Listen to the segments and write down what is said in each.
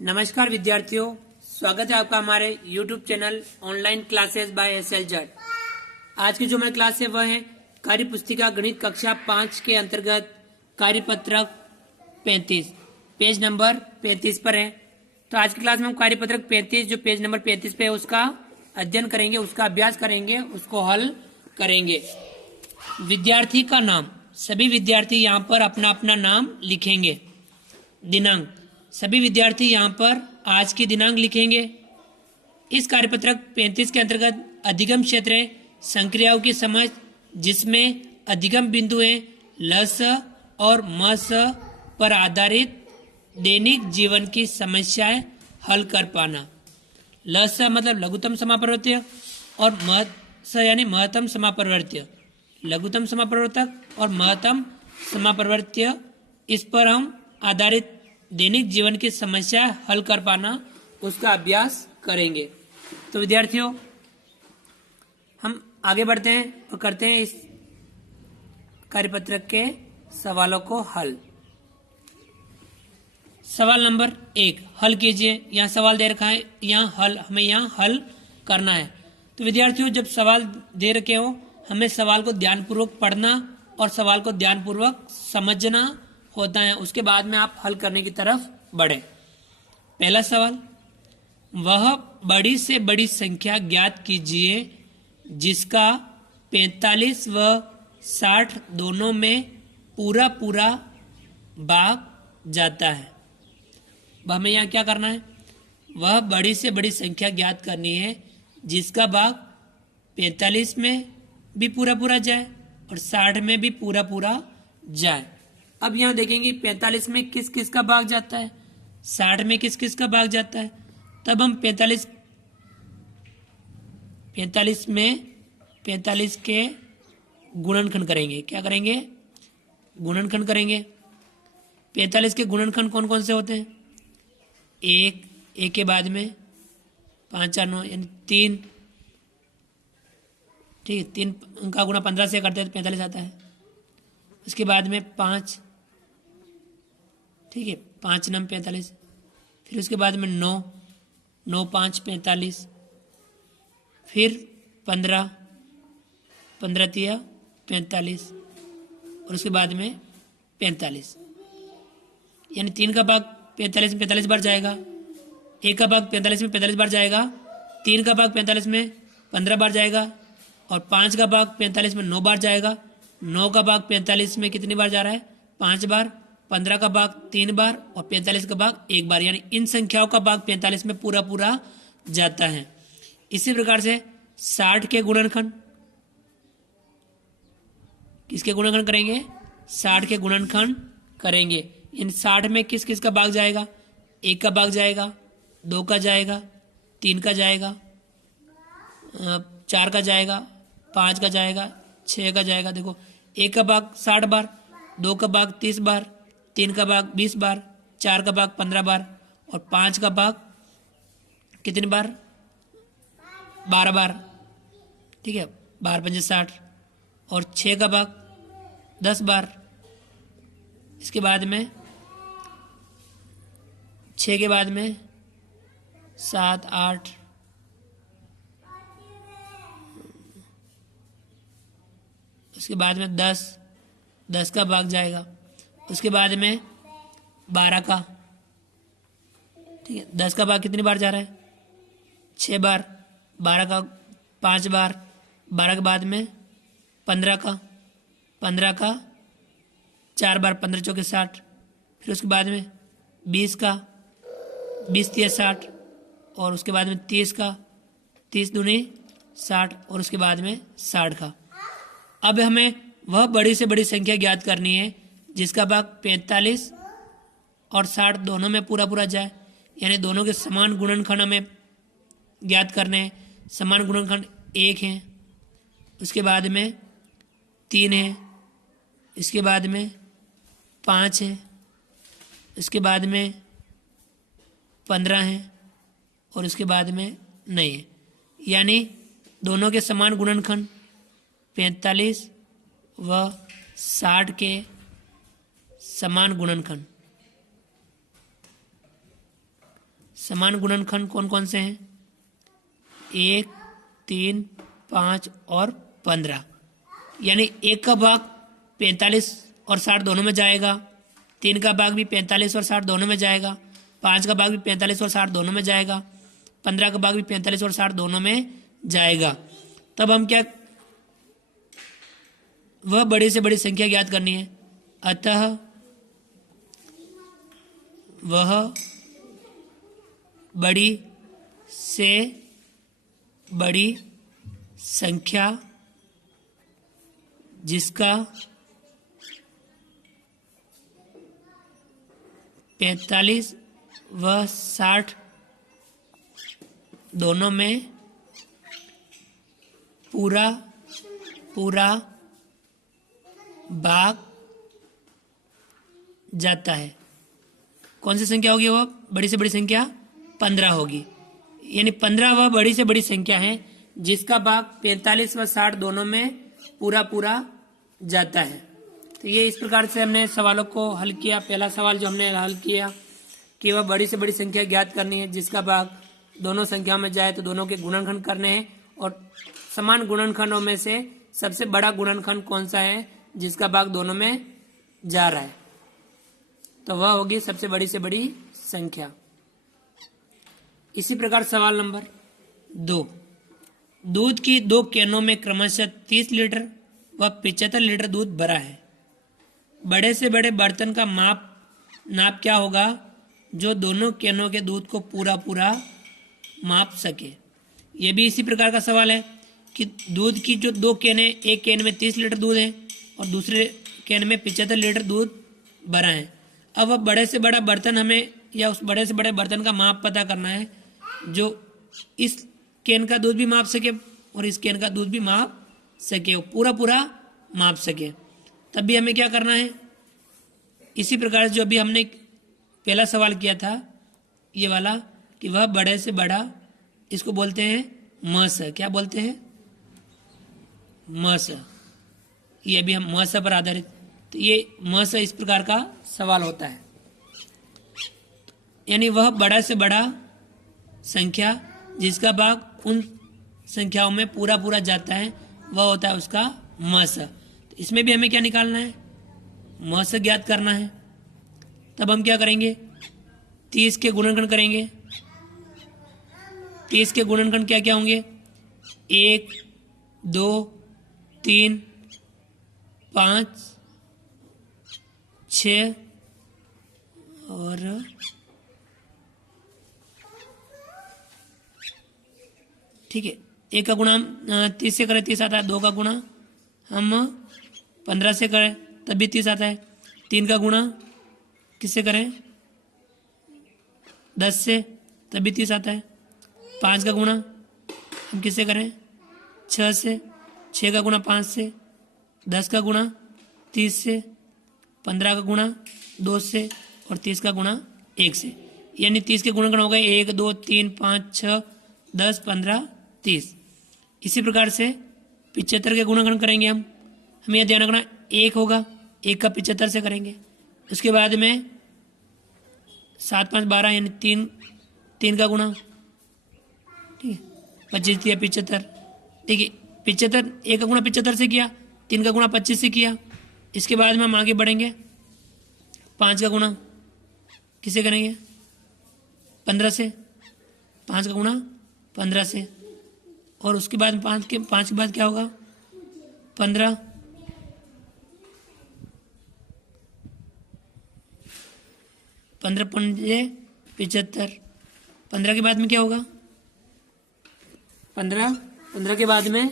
नमस्कार विद्यार्थियों, स्वागत है आपका हमारे YouTube channel online classes bye SLZ। आज की जो हमारी क्लास है वह है कार्य पुस्तिका गणित कक्षा 5 के अंतर्गत कार्यपत्रक 35, पेज नंबर 35 पर है। तो आज की क्लास में हम कार्यपत्रक 35 जो पेज नंबर 35 पे है उसका अध्ययन करेंगे, उसका अभ्यास करेंगे, उसको हल करेंगे। विद्यार्थी का नाम, सभी विद्यार्थी यहाँ पर अपना अपना नाम लिखेंगे। दिनांक, सभी विद्यार्थी यहाँ पर आज की दिनांक लिखेंगे। इस कार्यपत्रक 35 के अंतर्गत अधिगम क्षेत्र है संक्रियाओं की समझ, जिसमें अधिगम बिंदु हैं लस और मस पर आधारित दैनिक जीवन की समस्याएं हल कर पाना। लस मतलब लघुत्तम समापवर्त्य और महस यानी महत्तम समापवर्त्य, लघुत्तम समापवर्तक और महत्तम समापवर्त्य, इस पर हम आधारित दैनिक जीवन की समस्या हल कर पाना उसका अभ्यास करेंगे। तो विद्यार्थियों, हम आगे बढ़ते हैं और करते हैं इस कार्यपत्रक के सवालों को हल। सवाल नंबर 1 हल कीजिए। यहाँ सवाल दे रखा है, हमें यहाँ हल करना है। तो विद्यार्थियों, जब सवाल दे रखे हो हमें सवाल को ध्यानपूर्वक पढ़ना और सवाल को ध्यानपूर्वक समझना होता है, उसके बाद में आप हल करने की तरफ बढ़े। पहला सवाल, वह बड़ी से बड़ी संख्या ज्ञात कीजिए जिसका 45 व 60 दोनों में पूरा पूरा भाग जाता है। हमें यहाँ क्या करना है, वह बड़ी से बड़ी संख्या ज्ञात करनी है जिसका भाग 45 में भी पूरा पूरा जाए और 60 में भी पूरा पूरा जाए। अब यहाँ देखेंगे 45 में किस किस का भाग जाता है, 60 में किस किस का भाग जाता है। तब हम 45 में 45 के गुणनखंड करेंगे। क्या करेंगे? गुणनखंड करेंगे। 45 के गुणनखंड कौन कौन से होते हैं? एक के बाद में 5 4 9 यानी 3, ठीक है, 3 का गुणा 15 से करते हैं तो 45 आता है। उसके बाद में 5, ठीक है, 5 9 45। फिर उसके बाद में 9 9 5 45। फिर 15 15 3 45 और उसके बाद में 45, यानी 3 का भाग 45 में 45 बार जाएगा, 1 का भाग 45 में 45 बार जाएगा, 3 का भाग 45 में 15 बार जाएगा और 5 का भाग 45 में 9 बार जाएगा। 9 का भाग 45 में कितनी बार जा रहा है? 5 बार। 15 का भाग 3 बार और 45 का भाग 1 बार, यानी इन संख्याओं का भाग 45 में पूरा पूरा जाता है। इसी प्रकार से 60 के गुणनखंड, किसके गुणनखंड करेंगे? 60 के गुणनखंड करेंगे। इन 60 में किस किस का भाग जाएगा? 1 का भाग जाएगा, 2 का जाएगा, 3 का जाएगा, 4 का जाएगा, 5 का जाएगा, 6 का जाएगा। देखो, 1 का भाग 60 बार, 2 का भाग 30 बार, 3 का भाग 20 बार, 4 का भाग 15 बार और 5 का भाग कितनी बार? 12 बार, ठीक है, 12 पंजे 60 और 6 का भाग 10 बार। इसके बाद में 6 के बाद में 7 8, उसके बाद में 10 का भाग जाएगा। उसके बाद में 12 का, ठीक है, 10 का भाग कितनी बार जा रहा है? 6 बार। 12 का 5 बार। 12 के बाद में 15 का 4 बार, 15 चौके 60। फिर उसके बाद में 20 का, 20 3 60 और उसके बाद में 30 का, 30 दूनी 60 और उसके बाद में 60 का। अब हमें वह बड़ी से बड़ी संख्या ज्ञात करनी है जिसका भाग 45 और 60 दोनों में पूरा पूरा जाए, यानी दोनों के समान गुणनखंड हमें ज्ञात करने हैं। समान गुणनखंड 1 है, उसके बाद में 3 है, इसके बाद में 5 है, इसके बाद में 15 है और उसके बाद में नहीं है, यानी दोनों के समान गुणनखंड 45 व 60 के समान गुणनखंड। समान गुणनखंड कौन कौन से हैं? 1, 3, 5 और 15। यानी 1 का भाग 45 और 60 दोनों में जाएगा, 3 का भाग भी 45 और 60 दोनों में जाएगा, 5 का भाग भी 45 और 60 दोनों में जाएगा, 15 का भाग भी 45 और 60 दोनों में जाएगा। तब हम क्या, वह बड़ी से बड़ी संख्या ज्ञात करनी है। अतः वह बड़ी से बड़ी संख्या जिसका 45 व 60 दोनों में पूरा पूरा भाग जाता है। कौन सी संख्या होगी? वह बड़ी से बड़ी संख्या 15 होगी। यानी 15 वह बड़ी से बड़ी संख्या है जिसका भाग 45 व 60 दोनों में पूरा पूरा जाता है। तो ये इस प्रकार से हमने सवालों को हल किया। पहला सवाल जो हमने हल किया कि वह बड़ी से बड़ी संख्या ज्ञात करनी है जिसका भाग दोनों संख्याओं में जाए तो दोनों के गुणनखंड करने हैं, और समान गुणनखंडों में से सबसे बड़ा गुणनखंड कौन सा है जिसका भाग दोनों में जा रहा है, तो वह होगी सबसे बड़ी से बड़ी संख्या। इसी प्रकार सवाल नंबर 2, दूध की 2 कैनों में क्रमशः 30 लीटर व 75 लीटर दूध भरा है। बड़े से बड़े बर्तन का नाप क्या होगा जो दोनों कैनों के दूध को पूरा पूरा माप सके। ये भी इसी प्रकार का सवाल है कि दूध की जो 2 कैने, एक कैन में 30 लीटर दूध है और दूसरे कैन में 75 लीटर दूध भरा है। अब वह बड़े से बड़ा बर्तन हमें, या उस बड़े से बड़े बर्तन का माप पता करना है जो इस कैन का दूध भी माप सके और इस कैन का दूध भी माप सके, वो पूरा पूरा माप सके। तब भी हमें क्या करना है, इसी प्रकार से जो अभी हमने पहला सवाल किया था ये वाला, कि वह बड़े से बड़ा, इसको बोलते हैं मस। क्या बोलते हैं? मस। ये भी हम मस पर आधारित, तो ये मस इस प्रकार का सवाल होता है। यानी वह बड़ा से बड़ा संख्या जिसका भाग उन संख्याओं में पूरा पूरा जाता है वह होता है उसका मस। तो इसमें भी हमें क्या निकालना है? मस ज्ञात करना है। तब हम क्या करेंगे? 30 के गुणनखंड करेंगे। 30 के गुणनखंड क्या क्या होंगे? 1, 2, 3, 5, 6 और 1 का गुणा हम 30 से करें 30 आता है। 2 का गुणा हम 15 से करें तब भी 30 आता है। 3 का गुणा किससे करें? 10 से तब भी 30 आता है। 5 का गुणा हम किससे करें? 6 से। 6 का गुणा 5 से। 10 का गुणा 30 से। 15 का गुणा 2 से और 30 का गुणा 1 से। यानी 30 के गुणनखंड हो गए 1, 2, 3, 5, 6, 10, 15, 30। इसी प्रकार से 75 के गुणनखंड करेंगे हम। हमें यह ध्यान रखना 1 होगा, 1 का 75 से करेंगे। उसके बाद में 7, 5, 12 यानी 3 का गुणा, ठीक है, 25 दिया 75, ठीक है। 75, 1 का गुणा 75 से किया, 3 का गुणा 25 से किया। इसके बाद में हम आगे बढ़ेंगे। 5 का गुणा किसे करेंगे? 15 से। 5 का गुणा 15 से, और उसके बाद 5 के बाद क्या होगा? 15, 15 पंजे 75। 15 के बाद में क्या होगा? 15 के बाद में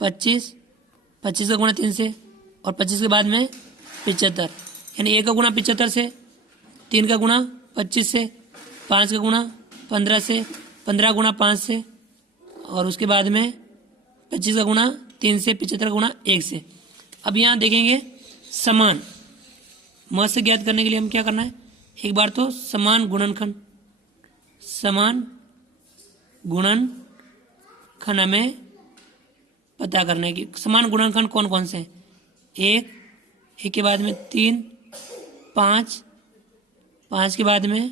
25 का गुणा 3 से, और 25 के बाद में 75। यानी 1 का गुणा 75 से, 3 का गुणा 25 से, 5 का गुणा 15 से, 15 गुणा 5 से, और उसके बाद में 25 का गुणा 3 से, 75 का गुणा 1 से। अब यहाँ देखेंगे समान म से ज्ञात करने के लिए हम क्या करना है? एक बार तो समान गुणनखंड हमें पता करना है कि समान गुणनखंड कौन कौन से हैं। 1, 1 के बाद में 3, 5, 5 के बाद में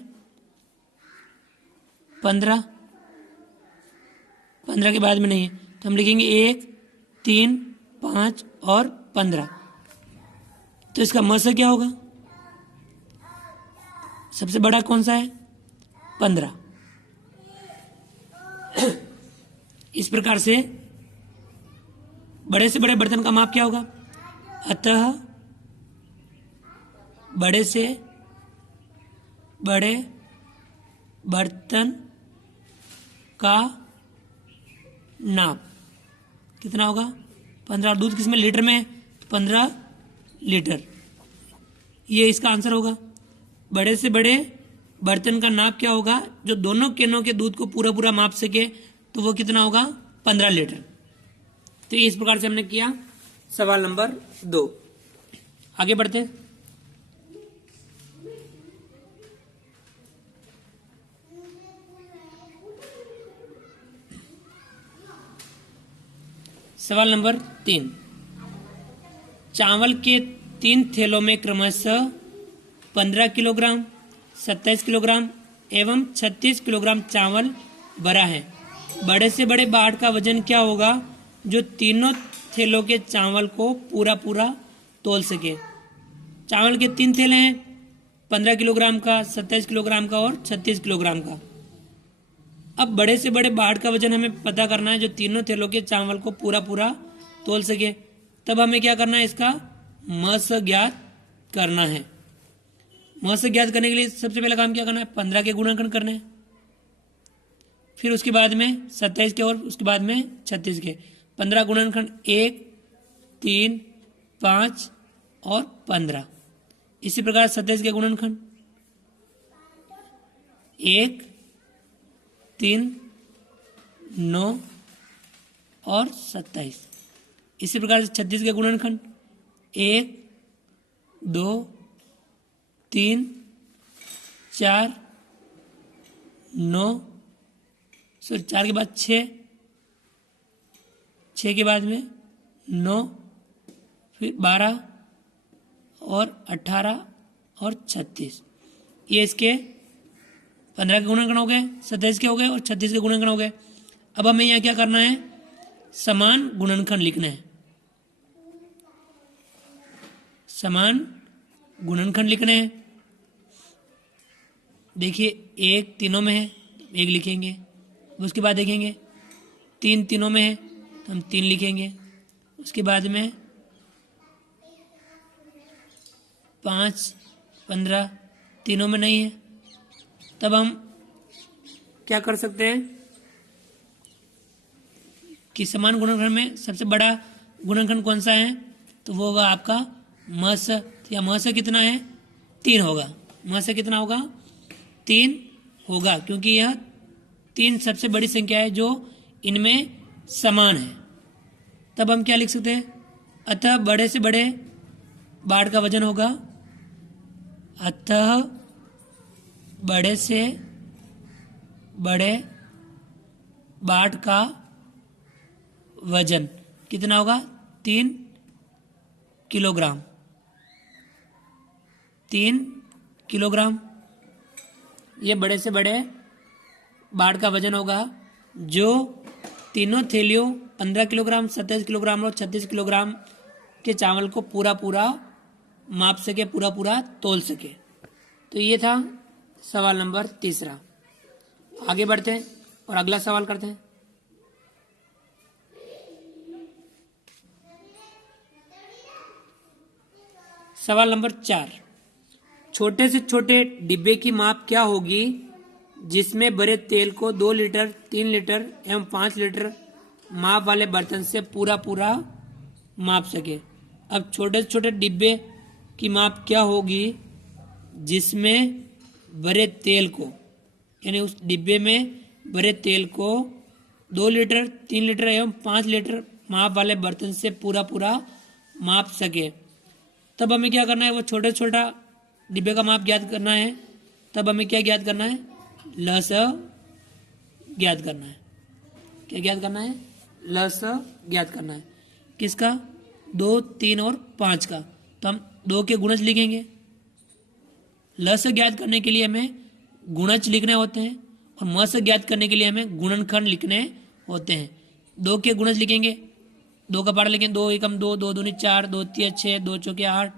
15, 15 के बाद में नहीं है तो हम लिखेंगे 1, 3, 5 और 15। तो इसका म से क्या होगा? सबसे बड़ा कौन सा है? 15। इस प्रकार से बड़े बर्तन का माप क्या होगा? अतः बड़े से बड़े बर्तन का नाप कितना होगा? 15। दूध किसमें? लीटर में है, 15 लीटर। ये इसका आंसर होगा। बड़े से बड़े बर्तन का नाप क्या होगा? जो दोनों कैनों के दूध को पूरा पूरा माप सके तो वो कितना होगा? 15 लीटर। तो इस प्रकार से हमने किया सवाल नंबर 2। आगे बढ़ते हैं। सवाल नंबर 3। चावल के 3 थैलों में क्रमशः 15 किलोग्राम, 27 किलोग्राम एवं 36 किलोग्राम चावल भरा है। बड़े से बड़े बाड़ का वजन क्या होगा जो तीनों थैलों के चावल को पूरा पूरा तौल सके? चावल के 3 थैले हैं, 15 किलोग्राम का, 27 किलोग्राम का और 36 किलोग्राम का। अब बड़े से बड़े बाड़ का वजन हमें पता करना है जो तीनों थैलों के चावल को पूरा पूरा तौल सके। तब हमें क्या करना है? इसका म से ज्ञात करना है। म से ज्ञात करने के लिए सबसे पहला काम क्या करना है? 15 के गुणनखंड करने हैं, फिर उसके बाद में 27 के और उसके बाद में 36 के। 15 गुणनखंड 1, 3, 5 और 15। इसी प्रकार 27 के गुणनखंड 1, 3, 9 और 27। इसी प्रकार से 36 के गुणनखंड 1, 2, 3, 4, 9, 4 के बाद 6, 6 के बाद में 9, फिर 12 और 18 और 36। ये इसके 15 के गुणनखंड हो गए, 27 के हो गए और 36 के गुणनखंड हो गए। अब हमें यहाँ क्या करना है? समान गुणनखंड लिखना है। समान गुणनखंड लिखने हैं। देखिए 1 तीनों में है, 1 लिखेंगे। उसके बाद देखेंगे 3 तीनों में है तो हम 3 लिखेंगे। उसके बाद में 5, 15 तीनों में नहीं है, तब हम क्या कर सकते हैं कि समान गुणनखंड में सबसे बड़ा गुणनखंड कौन सा है? तो वो होगा आपका म से। या म से कितना है? 3 होगा। म से कितना होगा? 3 होगा, क्योंकि यह 3 सबसे बड़ी संख्या है जो इनमें समान है। तब हम क्या लिख सकते हैं? अतः बड़े से बड़े बाड़ का वजन होगा, अतः बड़े से बड़े बाड़ का वजन कितना होगा? 3 किलोग्राम। 3 किलोग्राम ये बड़े से बड़े बाड़ का वजन होगा जो तीनों थैलियों 15 किलोग्राम, 27 किलोग्राम और 36 किलोग्राम के चावल को पूरा पूरा माप सके, पूरा पूरा तौल सके। तो ये था सवाल नंबर 3। आगे बढ़ते हैं और अगला सवाल करते हैं। सवाल नंबर 4। छोटे से छोटे डिब्बे की माप क्या होगी जिसमें भरे तेल को 2 लीटर, 3 लीटर एवं 5 लीटर माप वाले बर्तन से पूरा पूरा माप सके? अब छोटे से छोटे डिब्बे की माप क्या होगी जिसमें भरे तेल को, यानी उस डिब्बे में भरे तेल को 2 लीटर, 3 लीटर एवं 5 लीटर माप वाले बर्तन से पूरा पूरा माप सके? तब हमें क्या करना है? वो छोटा छोटा डिब्बे का माप ज्ञात करना है। तब हमें क्या ज्ञात करना है? ल स ज्ञात करना है। क्या ज्ञात करना है? ल स ज्ञात करना है। किसका? 2, 3 और 5 का। तो हम 2 के गुणज लिखेंगे। लस ज्ञात करने के लिए हमें गुणज लिखने होते हैं और मस ज्ञात करने के लिए हमें गुणनखंड लिखने होते हैं। 2 के गुणज लिखेंगे, 2 का पारा लिखेंगे, 2 एकम 2, 2 दूनी 4, 2 तिया 6, 2 चौके 8,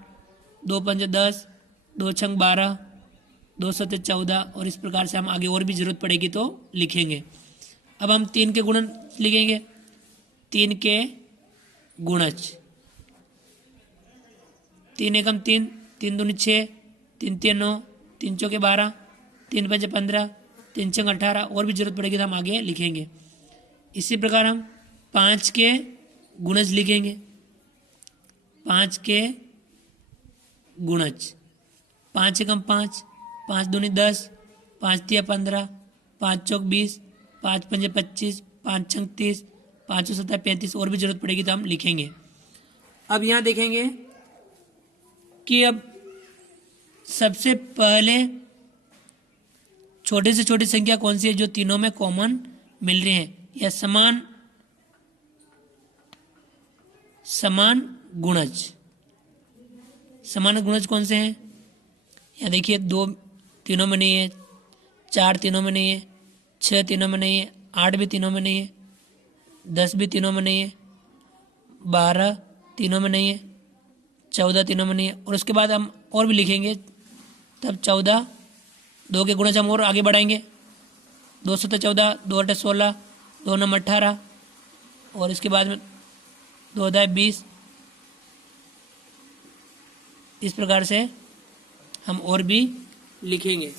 2 पंजे 10, 2 छंग 12, 2 सत्ते 14 और इस प्रकार से हम आगे और भी जरूरत पड़ेगी तो लिखेंगे। अब हम 3 के गुणन लिखेंगे, 3 के गुणज, 3 एकम 3, 3 दूनी 6, 3 तिया 9, 3 चौके 12, 3 पंजे 15, 3 छंग 18 और भी जरूरत पड़ेगी तो हम आगे लिखेंगे। इसी प्रकार हम 5 के गुणज लिखेंगे, 5 के गुणज, 5 एकम 5, 5 दूनी 10, 5 तिया 15, 5 चौक 20, 5 पंजे 25, 5 छंग 30, 5 सत्ता 35 और भी जरूरत पड़ेगी तो हम लिखेंगे। अब यहाँ देखेंगे कि अब सबसे पहले छोटे से छोटी संख्या कौन सी है जो तीनों में कॉमन मिल रही है या समान गुणज। समान गुणज कौन से हैं? यहाँ देखिए 2 तीनों में नहीं है, 4 तीनों में नहीं है, 6 तीनों में नहीं है, 8 भी तीनों में नहीं है, 10 भी तीनों में नहीं है, 12 तीनों में नहीं है, 14 तीनों में नहीं है। और उसके बाद हम और भी लिखेंगे, तब 14, 2 के गुणज हम और आगे बढ़ाएंगे, 2 सत्ते 14, 2 अट्ठे 16, 2 नम 18 और इसके बाद में 2 दाए 20। इस प्रकार से हम और भी लिखेंगे।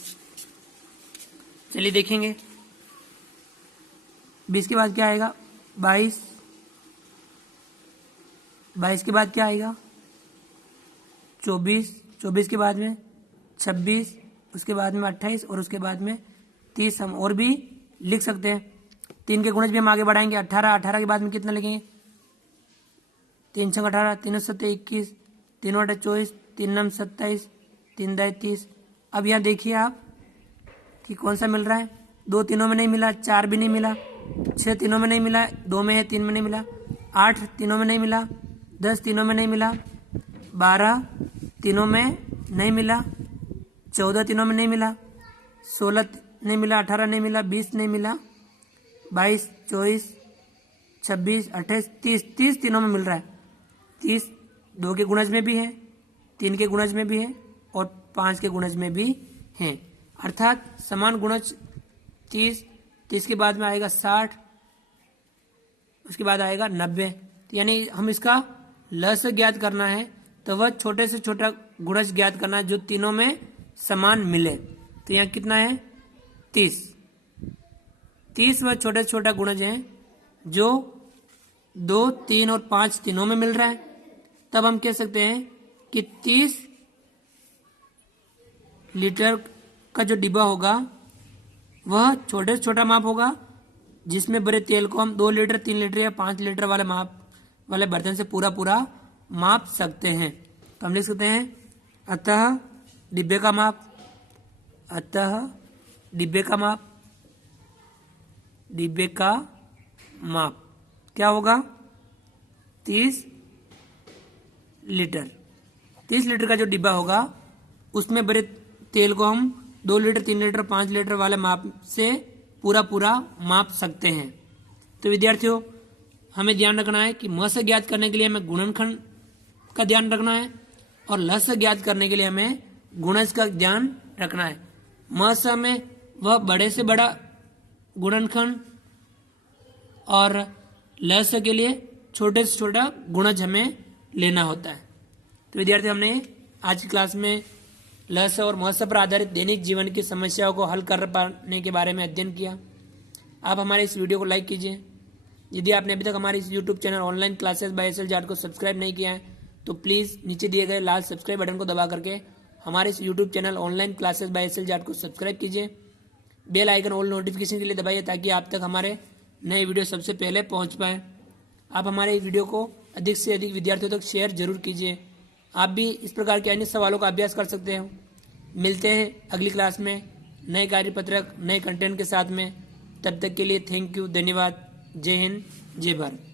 चलिए देखेंगे 20 के बाद क्या आएगा, 22, 22 के बाद क्या आएगा, 24, 24 के बाद में 26, उसके बाद में 28 और उसके बाद में 30 हम और भी लिख सकते हैं। 3 के गुणज भी हम आगे बढ़ाएंगे, 18, 18 के बाद में कितना लिखेंगे, 3 छंग 18, 3 सत्ते 21, 3 अट्ठे 24, 3 नम 27, 3 दाए 30। अब यहाँ देखिए आप कि कौन सा मिल रहा है, 2 तीनों में नहीं मिला, 4 भी नहीं मिला, 6 तीनों में नहीं मिला, 2 में है, 3 में नहीं मिला, 8 तीनों में नहीं मिला, 10 तीनों में नहीं मिला, 12 तीनों में नहीं मिला, 14 तीनों में नहीं मिला, 16 नहीं मिला, 18 नहीं मिला, 20 नहीं मिला, 22, 24, 26, 28, 30, 30 तीनों में मिल रहा है। 30 2 के गुणज में भी है, 3 के गुणज में भी है और 5 के गुणज में भी है, अर्थात समान गुणज 30, 30 के बाद में आएगा 60, उसके बाद आएगा 90। यानी हम इसका लस ज्ञात करना है तो वह छोटे से छोटा गुणज ज्ञात करना है जो तीनों में समान मिले। तो यहाँ कितना है, 30। 30 वह छोटे से छोटा गुणज है जो 2, 3 और 5 तीनों में मिल रहा है। तब हम कह सकते हैं कि 30 लीटर का जो डिब्बा होगा वह छोटे से छोटा माप होगा जिसमें बड़े तेल को हम 2 लीटर, 3 लीटर या 5 लीटर वाले माप वाले बर्तन से पूरा माप सकते हैं। तो हम लिख सकते हैं अतः डिब्बे का माप, डिब्बे का माप क्या होगा, 30 लीटर। 30 लीटर का जो डिब्बा होगा उसमें बड़े तेल को हम 2 लीटर, 3 लीटर, 5 लीटर वाले माप से पूरा माप सकते हैं। तो विद्यार्थियों हमें ध्यान रखना है कि म से ज्ञात करने के लिए हमें गुणनखंड का ध्यान रखना है और ल से ज्ञात करने के लिए हमें गुणज का ध्यान रखना है। म से हमें वह बड़े से बड़ा गुणनखंड और ल से के लिए छोटे से छोटा गुणज हमें लेना होता है। तो विद्यार्थी हमने आज की क्लास में ल से और म से पर आधारित दैनिक जीवन की समस्याओं को हल कर पाने के बारे में अध्ययन किया। आप हमारे इस वीडियो को लाइक कीजिए। यदि आपने अभी तक हमारे इस YouTube channel online classes by SL Jat को सब्सक्राइब नहीं किया है तो प्लीज़ नीचे दिए गए लाल सब्सक्राइब बटन को दबा करके हमारे इस YouTube channel online classes by SL Jat को सब्सक्राइब कीजिए। बेल आइकन ऑल नोटिफिकेशन के लिए दबाइए ताकि आप तक हमारे नए वीडियो सबसे पहले पहुंच पाए। आप हमारे इस वीडियो को अधिक से अधिक विद्यार्थियों तक शेयर जरूर कीजिए। आप भी इस प्रकार के अन्य सवालों का अभ्यास कर सकते हो। मिलते हैं अगली क्लास में नए कार्यपत्रक, नए कंटेंट के साथ में। तब तक के लिए थैंक यू, धन्यवाद। जय हिंद, जय भारत।